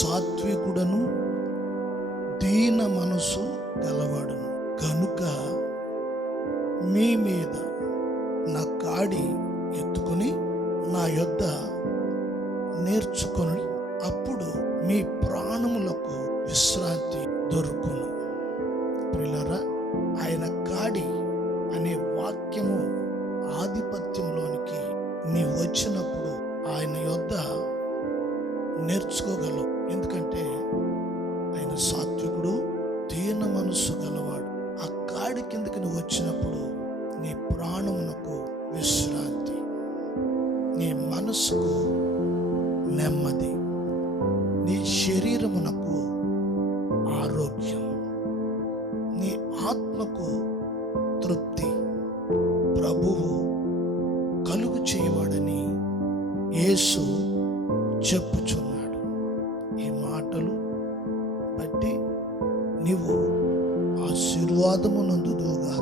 సాత్వికుడను దీన మనసు గలవాడును. కనుక మీ మీద నా కాడి ఎత్తుకుని నా యొద్ద నేర్చుకొని అప్పుడు మీ ప్రాణములకు విశ్రాంతి దొరుకును. ప్రిలరా ఆయన కాడి అనే వాక్యము ఆధిపత్యంలోనికి నీ వచ్చినప్పుడు నేర్చుకోగలవు. ఎందుకంటే ఆయన సాత్వికుడు దీన మనస్సు గలవాడు. ఆ కాడి కిందకి నువ్వు వచ్చినప్పుడు నీ ప్రాణమునకు విశ్రాంతి. నీ మనసుకు నెమ్మది. నీ శరీరమునకు ఆరోగ్యం. నీ ఆత్మకు తృప్తి. ప్రభువు కలుగు చేయవాడని యేసు చెప్పుచున్నాడు. బట్టి నీవు ఆశీర్వాదము నందుదువుగా